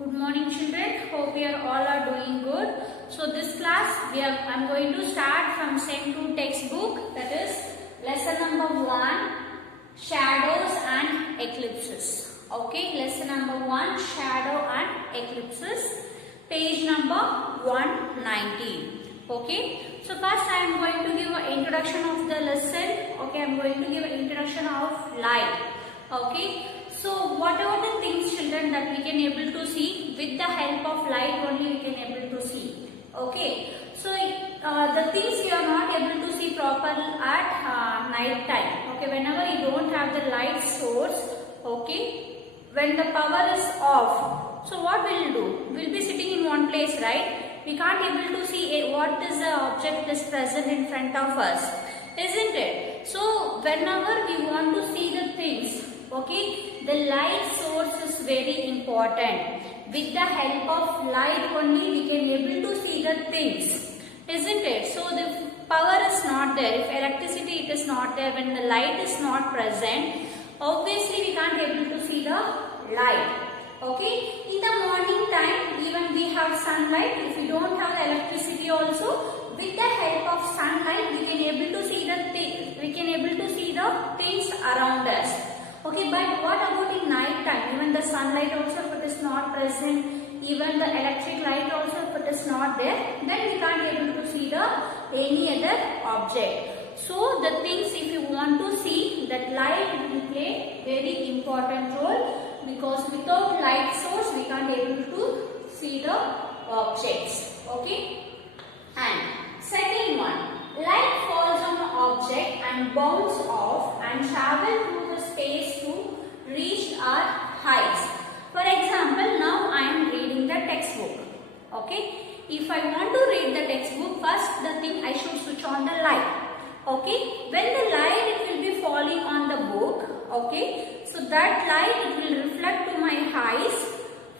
Good morning children, hope you all are doing good. So this class I'm going to start from same 2 textbook, that is lesson number 1, shadows and eclipses. Okay, lesson number 1, shadow and eclipses, page number 119. Okay, so first I am going to give an introduction of the lesson. Okay, I am going to give an introduction of light. Okay, so whatever the things children that we can able to see, with the help of light only we can able to see. Okay, so the things you are not able to see proper at night time. Okay, whenever you don't have the light source, okay, when the power is off, so what we'll do? We'll be sitting in one place, right? We can't able to see what is the object is present in front of us, isn't it? So whenever we want to see the things, okay, the light source is very important. With the help of light only we can able to see the things, isn't it? So the power is not there. If electricity it is not there, when the light is not present, obviously we can't able to see the light. Okay, in the morning time even we have sunlight. If we don't have the electricity also, with the help of sunlight we can able to see the things around us. Okay, but what about in night time? Even the sunlight also if it is not present, even the electric light also if it is not there, then we can't able to see the any other object. So the things, if you want to see, that light will play very important role, because without light source we can't able to see the objects. Okay, and second one, light falls on the object and bounce off and travel through the space to reach our eyes. For example, now I am reading the textbook. Okay, if I want to read the textbook, first the thing I should switch on the light. Okay, when the light it will be falling on the book, okay, so that light it will reflect to my eyes.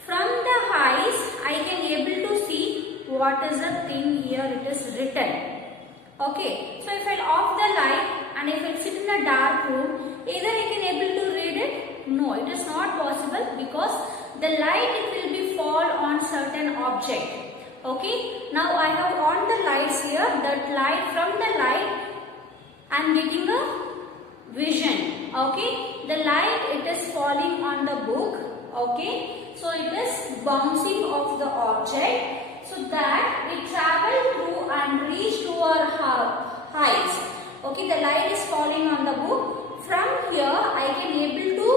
From the eyes I can able to see what is the thing here it is written. Okay, so if I off the light and if I sit in a dark room, either I can able to read it. No, it is not possible, because the light it will be fall on certain object. Okay, now I have on the lights here. That light, from the light I am getting a vision. Okay, the light it is falling on the book. Okay, so it is bouncing off the object, so that we travel through and reach to our eyes. Okay, the light is falling on the book. From here I can able to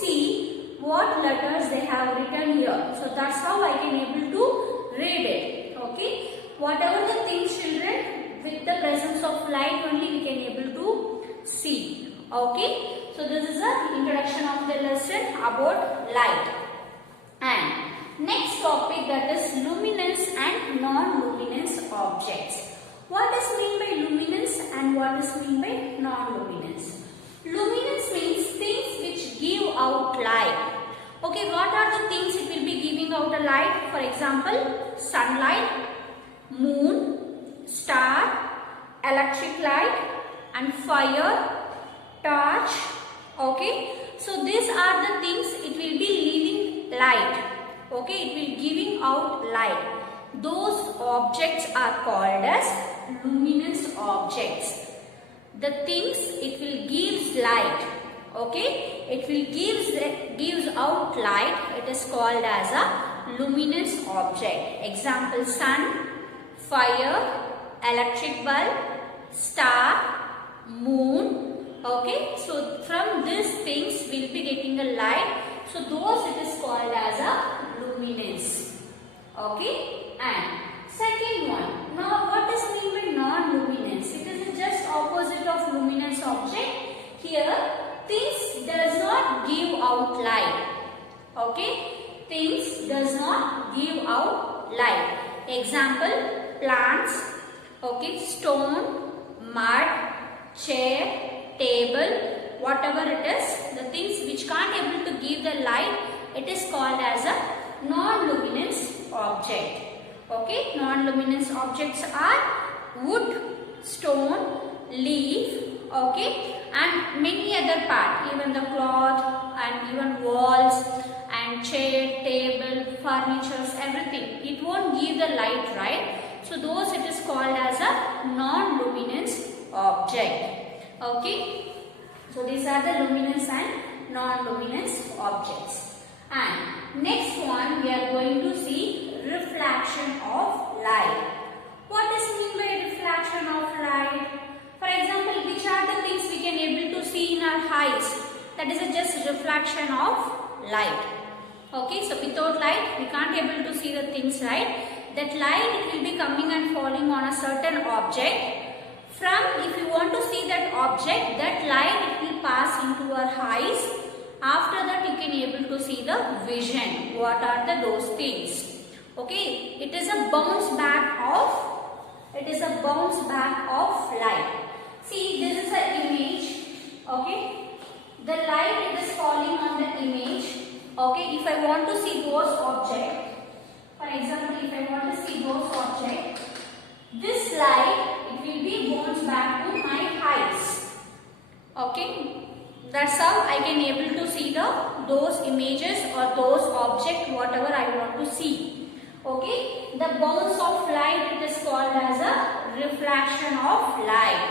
see what letters they have written here. So that's how I can able to read it. Okay, whatever the things children, with the presence of light only we can able to see. Okay, so this is the introduction of the lesson about light. And next topic, that is luminance and non-luminance objects. What is mean by luminance and what is mean by non-luminance? Luminance means things which give out light. Okay, what are the things it will be giving out a light? For example, sunlight, moon, star, electric light and fire, torch. Okay, so these are the things it will be giving light. Okay, it will giving out light. Those objects are called as luminous objects. The things it will gives light. Okay, it will gives out light. It is called as a luminous object. Example: sun, fire, electric bulb, star, moon. Okay, so from these things we will be getting a light. So those it is called as a luminance. Okay, and second one. Now what is mean by non-luminance? It is just opposite of luminous object. Here things does not give out light. Okay, things does not give out light. Example: plants, okay, stone, mud, chair, table, whatever it is, the things which can't able to give the light, it is called as a non-luminous object. Okay, non-luminous objects are wood, stone, leaf, okay, and many other part, even the cloth and even walls and chair, table, furnitures, everything. It won't give the light, right? So those it is called as a non-luminous object. Okay. So these are the luminous and non-luminous objects. And next one we are going to see reflection of light. What is mean by reflection of light? For example, which are the things we can able to see in our eyes? That is just reflection of light. Okay, so without light we can't able to see the things, right? That light will be coming and falling on a certain object. From, if you want to see that object, that light will pass into our eyes. After that you can able to see the vision. What are those things? Okay, it is a bounce back of light. See, this is an image. Okay, the light is falling on the image. Okay, if I want to see those objects, for example, if I want to see those objects, this light, it will be bounced back to my eyes. Okay, that's how I can able to see those images or those objects, whatever I want to see. Okay, the bounce of light, it is called as a reflection of light.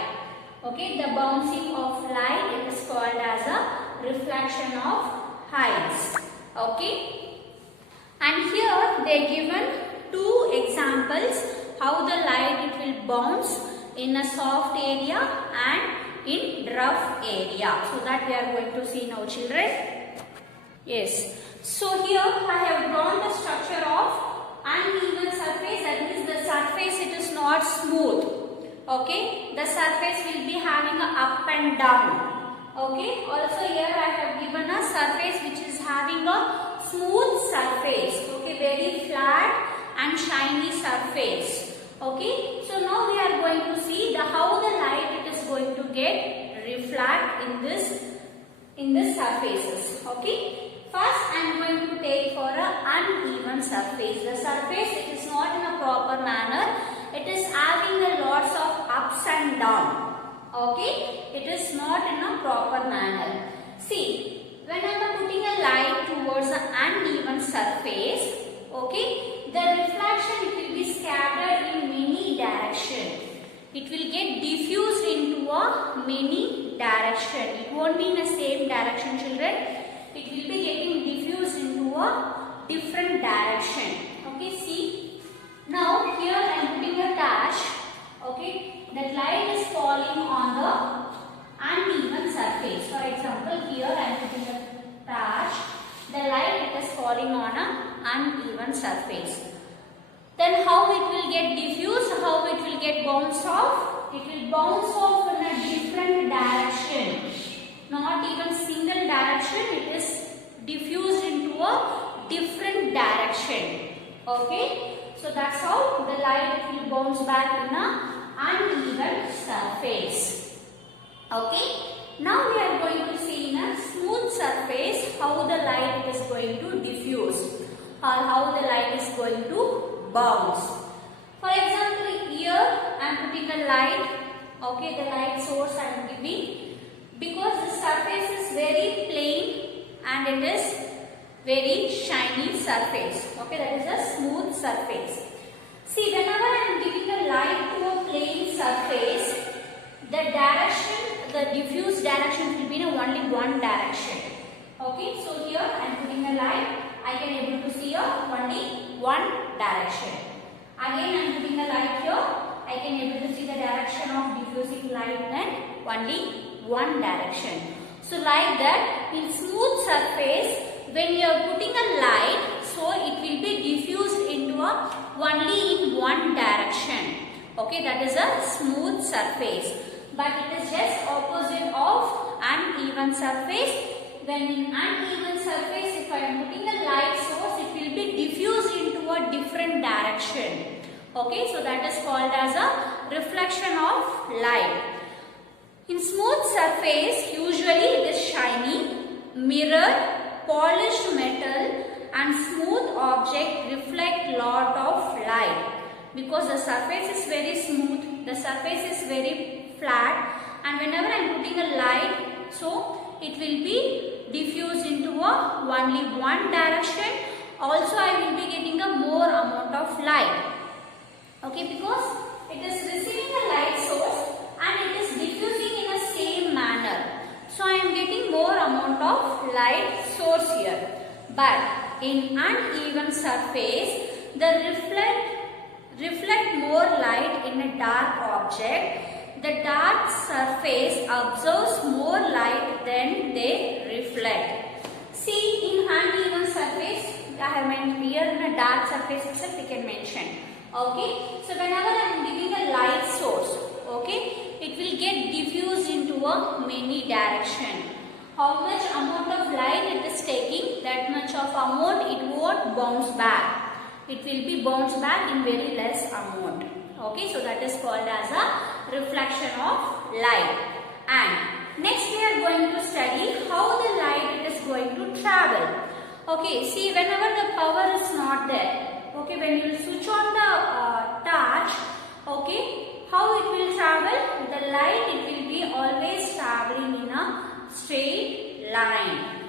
Okay, the bouncing of light, it is called as a reflection of eyes. Okay, and here they are given two examples how the light it will bounce in a soft area and in rough area. So that we are going to see now, children. Yes. So here I have drawn the structure of uneven surface. That means the surface it is not smooth. Okay. The surface will be having a up and down. Okay. Also here I have given a surface which is having a smooth surface. Okay. Very flat and shiny surface. Okay, so now we are going to see how the light it is going to get reflect in this surfaces. Okay, first I am going to take for a uneven surface. The surface it is not in a proper manner. It is having a lots of ups and down. Okay, it is not in a proper manner. See, when I am putting a light towards an uneven surface, okay, the reflection it will be scattered in many directions. It will get diffused into a many direction. It won't be in the same direction, children. It will be getting diffused into a different direction. Okay, see. Now here I am putting a dash. Okay, that light is falling on the uneven surface. For example, here I am putting a dash. The light it is falling on an uneven surface. Then how it will get diffused, how it will get bounced off? It will bounce off in a different direction. Not even single direction, it is diffused into a different direction. Okay, so that's how the light will bounce back in a uneven surface. Okay. Now we are going to see in a smooth surface how the light is going to diffuse or how the light is going to bounce. For example, here I am putting a light. Okay, the light source I am giving because the surface is very plain and it is very shiny surface. Okay, that is a smooth surface. See, whenever I am giving a light to a plain surface, the diffuse direction will be in only one direction. Okay, so here I am putting a light. I can able to see only one direction. Again I am putting a light here. I can able to see the direction of diffusing light and only one direction. So like that, in smooth surface, when you are putting a light, so it will be diffused into only in one direction. Okay, that is a smooth surface. But it is just opposite of uneven surface. When in uneven surface, if I am putting a light source, it will be diffused into a different direction. Okay, so that is called as a reflection of light. In smooth surface, usually it is shiny, mirror, polished metal and smooth object reflect lot of light. Because the surface is very smooth, the surface is very flat, and whenever I am putting a light, so it will be diffused into only one direction. Also I will be of light. Okay, because it is receiving a light source and it is diffusing in the same manner. So I am getting more amount of light source here. But in uneven surface, the reflect more light in a dark object. The dark surface absorbs more light than they reflect. See, in uneven surface, I have mentioned here in a dark surface itself we can mention. Okay, so whenever I am giving a light source, okay, it will get diffused into a many direction. How much amount of light it is taking, that much of amount it won't bounce back. It will be bounced back in very less amount. Okay, so that is called as a reflection of light. And next we are going to study how the light is going to travel. Okay, see, whenever the power is not there, okay, when you switch on the torch, okay, how it will travel? The light, it will be always traveling in a straight line.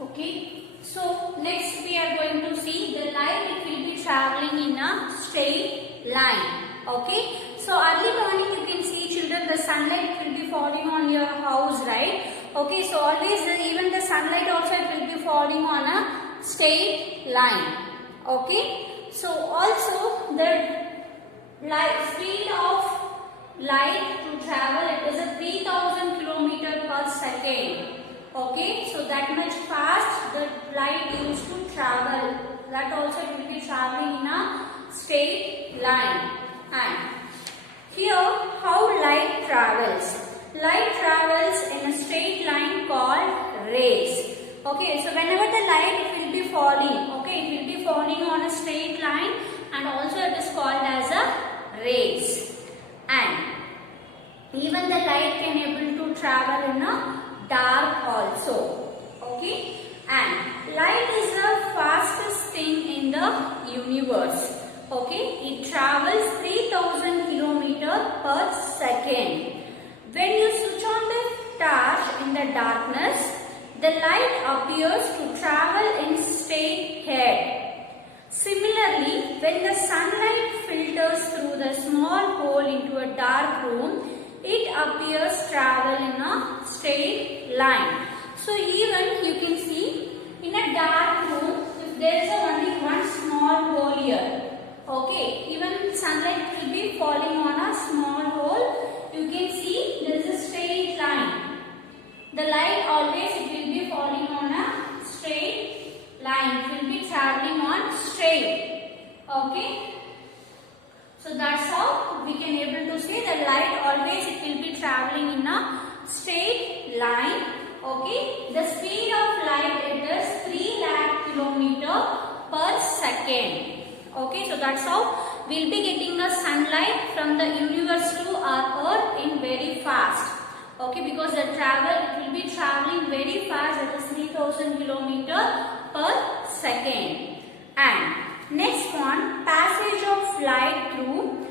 Okay, so next we are going to see the light, it will be traveling in a straight line. Okay, so early morning you can see children, the sunlight will be falling on your house, right? Okay, so always even the sunlight also it will be falling on a straight line. Okay, so also the speed of light to travel, it is a 3000 km per second. Okay, so that much fast the light used to travel. That also it will be traveling in a straight line. And here how light travels. Light travels in a straight line called rays. Okay, so whenever the light will be falling, okay, it will be falling on a straight line and also it is called as a rays. And even the light can able to travel in a dark also. Okay, and light is the fastest thing in the universe. Okay, it travels 3000 km per second. When you switch on the torch in the darkness, the light appears to travel in straight ahead. Similarly, when the sunlight filters through the small hole into a dark room, it appears travel in a straight line. So even you can see in a dark room, if there is only one small hole here, okay, even sunlight will be falling on a small hole, you can see there is a straight line. The light always it will be falling on a straight line, it will be traveling on straight. Okay, so that's how we can able to say the light always it will be traveling in a straight line. Okay, the speed of light it is 3 lakh km per second. Okay, so that's how we'll be getting the sunlight from the universe to our earth in very fast. Okay, because the travel it will be traveling very fast, that is 3000 km per second. And next one, passage of light through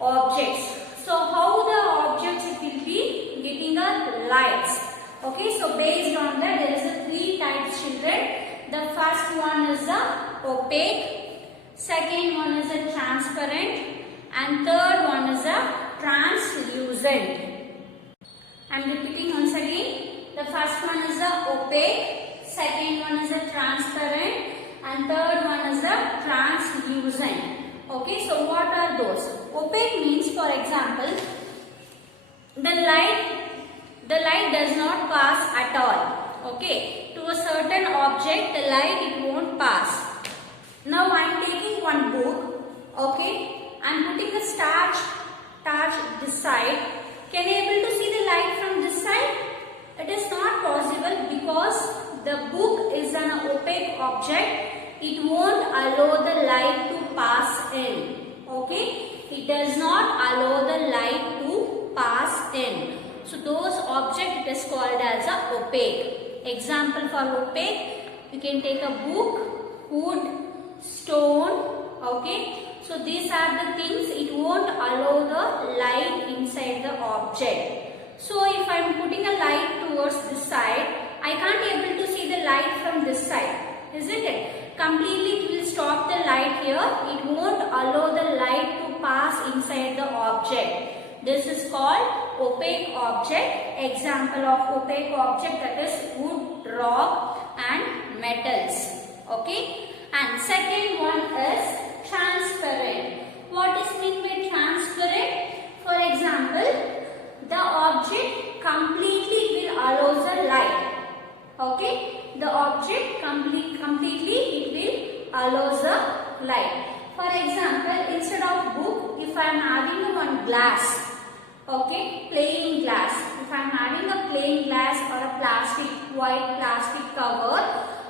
objects. So how the objects it will be getting a lights. Okay, so based on that there is a 3 types children. The first one is the opaque, second one is a transparent, and third one is a translucent. I am repeating once again. The first one is the opaque, second one is the transparent, and third one is the translucent. Okay, so what are those? Opaque means, for example, the light does not pass at all. Okay, to a certain object the light it won't pass. Now I am taking one book. Okay, I am putting the torch this side. Can you able to see the light from this side? It is not possible because the book is an opaque object. It won't allow the light to pass in. Okay, it does not allow the light to pass in. So those object it is called as a opaque. Example for opaque, you can take a book, wood, stone. Okay, so these are the things it won't allow the light inside the object. So if I am putting a light towards this side, I can't able to see the light from this side, isn't it? Come This is called opaque object. Example of opaque object, that is wood, rock and metals. Okay. And second one is transparent. What is meant by transparent? For example, the object completely will allow the light. Okay. The object completely it will allow the light. For example, instead of book, if I am having one glass, okay, plain glass. If I am having a plain glass or a white plastic cover,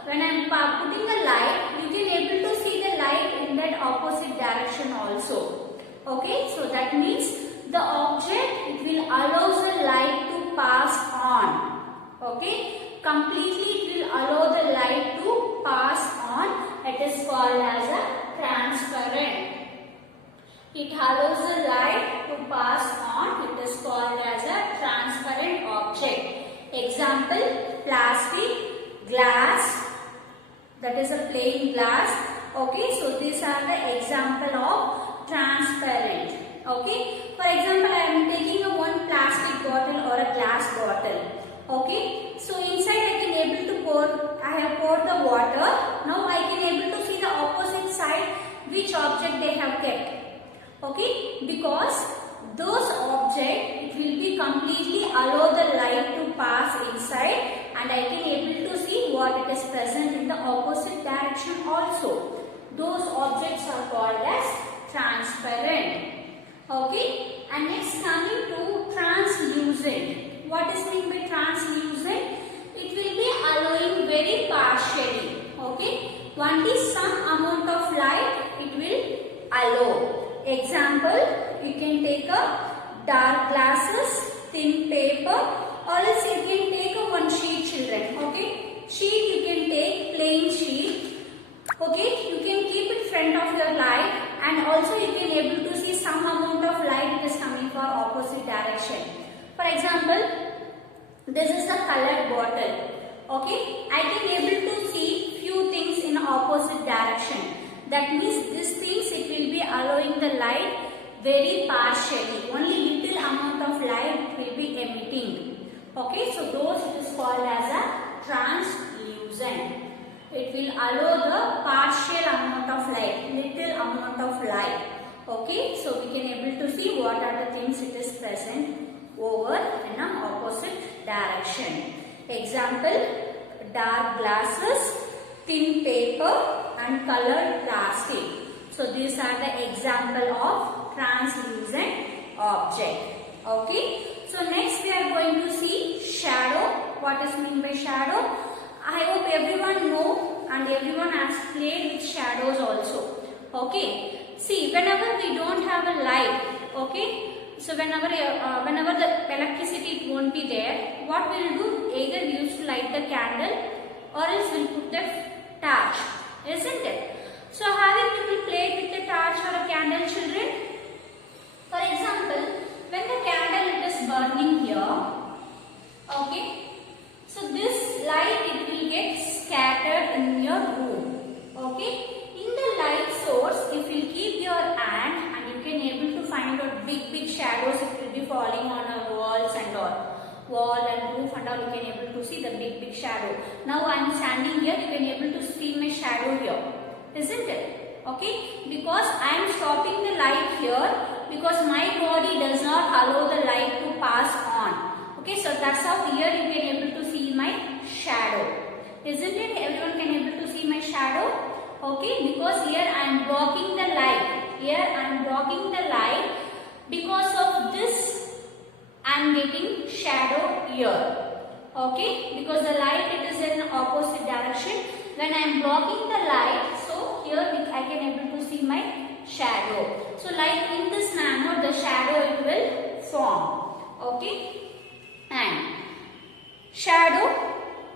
when I am putting a light, you can able to see the light in that opposite direction also. Okay, so that means the object it will allow the light to pass on. Okay, completely it will allow the light to pass on. It is called as a transparent. It allows the light to pass on. It is called as a transparent object. Example, plastic, glass, that is a plain glass. Okay, so these are the example of transparent. Okay, for example, I am taking a one plastic bottle or a glass bottle. Okay, so inside I can able to I have poured the water. Now I can able to see the opposite side which object they have kept. Okay, because those object it will be completely allow the light to pass inside, and I can able to see what it is present in the opposite direction also. Those objects are called as transparent. Okay, and next coming to translucent. What is meant by translucent? It will be allowing very partially. Okay, only some amount of light it will allow. Example, you can take a dark glasses, thin paper, or else you can take a one sheet, children. Okay, sheet you can take plain sheet. Okay, you can keep it in front of your light, and also you can able to see some amount of light it is coming for opposite direction. For example, this is the colored bottle. Okay, I can able to see few things in opposite direction. That means these things it will be allowing the light very partially. Only little amount of light will be emitting. Okay, so those it is called as a translucent. It will allow the partial amount of light, little amount of light. Okay, so we can able to see what are the things it is present over in an opposite direction. Example, dark glasses, thin paper and colored plastic. So these are the example of translucent object. Okay, so next we are going to see shadow. What is meant by shadow? I hope everyone know and everyone has played with shadows also. Okay, see, whenever we don't have a light, okay, so whenever the electricity it won't be there, what we'll do? Either we used to light the candle or else we'll put the torch, isn't it? So have you people played with the torch or a candle, children? For example, when the candle it is burning here, okay, so this light it will get scattered in your room. Okay, in the light source, if you keep your hand and you can able to find out big shadows, it will be falling on our walls and all. Wall and roof and all, you can able to see the big shadow. Now I am standing here, you can able to see my shadow here, isn't it? Okay, because I am stopping the light here because my body does not allow the light to pass on. Okay, so that's how here you can able to see my shadow, isn't it? Everyone can able to see my shadow. Okay, because here I am blocking the light. Here I am blocking the light. Because of this I am getting shadow here. Okay, because the light it is in opposite direction. When I am blocking the light, so here I can able to see my shadow. So like in this manner the shadow it will form. Okay, and shadow,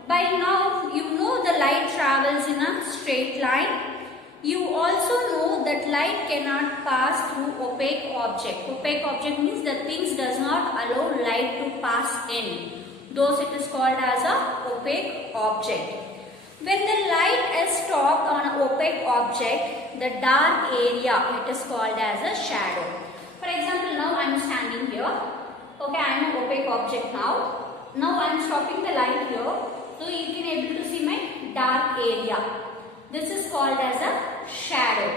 by now you know the light travels in a straight line. You also know that light cannot pass through opaque object. Opaque object means the things does not allow light to pass in. Those it is called as a opaque object. When the light is stopped on an opaque object, the dark area it is called as a shadow. For For example, now I am standing here. Okay, I am an opaque object now. Now I am stopping the light here. So you can able to see my dark area. This is called as a shadow.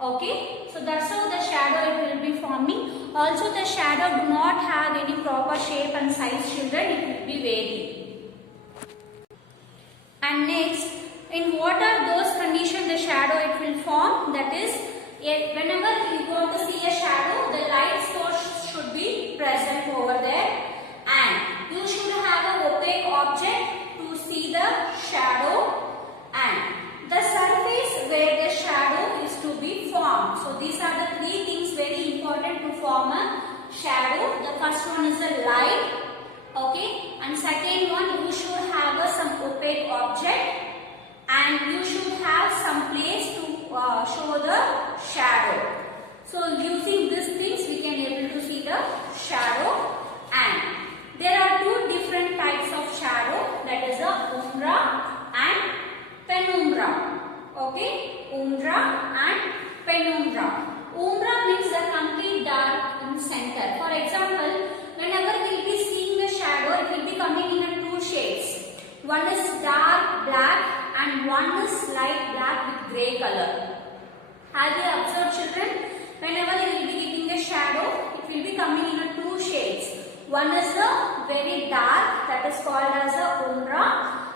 Okay, so that's how the shadow it will be forming. Also the shadow do not have any proper shape and size, children. It will be varying. And next, in what are those conditions the shadow it will form? That is, whenever you want to see a shadow, the light source should be present over there, and you should have an opaque object to see the shadow, and the surface where the shadow is to be formed. So these are the three things very important to form a shadow. The first one is the light, okay, and second one, you should have some opaque object, and you should have some place to show the shadow. So using these things we can able to see the shadow. And there are two different types of shadow, that is the umbra and penumbra. Okay, umbra and penumbra. Umbra means the complete dark in center. For example, whenever we will be seeing the shadow, it will be coming in two shades. One is dark black and one is light black with grey color. Have you observed, children? Whenever you will be getting a shadow, it will be coming in two shades. One is the very dark, that is called as a umbra,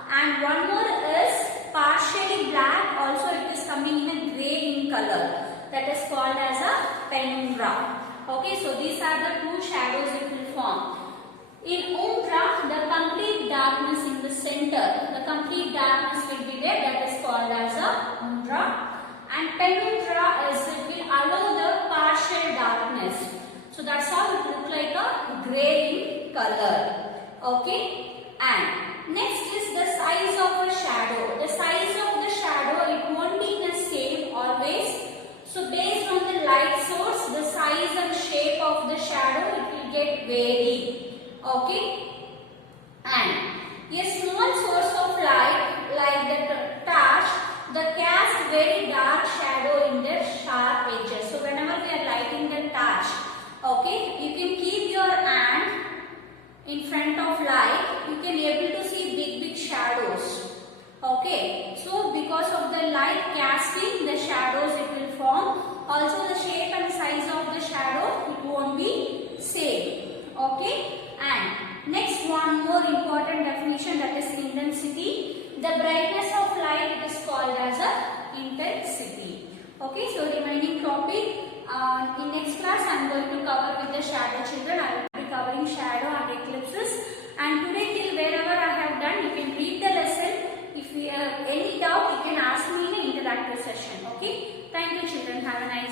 and one more is partially black, also it is coming in a grey in color, that is called as a penumbra. Okay, so these are the two shadows it will form. In umbra, the complete darkness in the center, the complete darkness will be there, that is called as a umbra. And penumbra is it will allow the partial darkness. So that's how it looks like a grey in color. Okay. And next is the size of a shadow. The size of the shadow, it won't be the same always. So based on the light source, the size and shape of the shadow, it will get varied. Okay. And a small source of light like the torch, the cast very dark shadow in the sharp edges. So whenever we are lighting the torch, okay, you can keep your hand in front of light, you can able to see big shadows. Okay, so because of the light casting, the shadows it will form. Also the shape and size of the shadow, it won't be same. Okay, and next one more important definition, that is intensity. The brightness of light, it is called as a intensity. Okay, so remaining topic in next class I am going to cover with the shadow, children. I will be covering shadow and eclipses. And today till wherever I have done, you can read the lesson. If you have any doubt, you can ask me in an interactive session. Okay, thank you, children. Have a nice day.